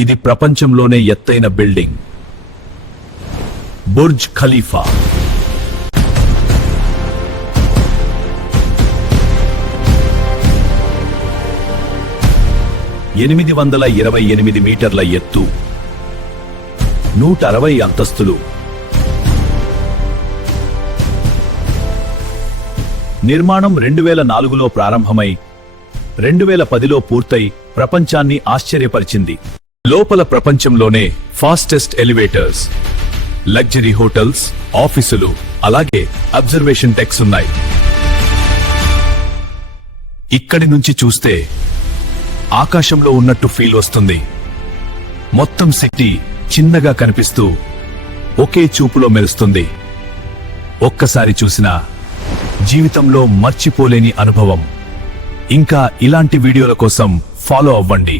ఇది ప్రపంచంలోనే ఎత్తైన బిల్డింగ్, బుర్జ్ ఖలీఫా. ఎనిమిది 828 మీటర్ల ఎత్తు, 160 అంతస్తులు. నిర్మాణం 2004లో ప్రారంభమై 2010లో పూర్తయి ప్రపంచాన్ని ఆశ్చర్యపరిచింది. లోపల ప్రపంచంలోనే ఫాస్టెస్ట్ ఎలివేటర్స్, లగ్జరీ హోటల్స్, ఆఫీసులు, అలాగే అబ్జర్వేషన్ డెక్స్ ఉన్నాయి. ఇక్కడి నుంచి చూస్తే ఆకాశంలో ఉన్నట్టు ఫీల్ వస్తుంది. మొత్తం సిటీ చిన్నగా కనిపిస్తూ ఒకే చూపులో మెరుస్తుంది. ఒక్కసారి చూసినా జీవితంలో మర్చిపోలేని అనుభవం. ఇంకా ఇలాంటి వీడియోల కోసం ఫాలో అవ్వండి.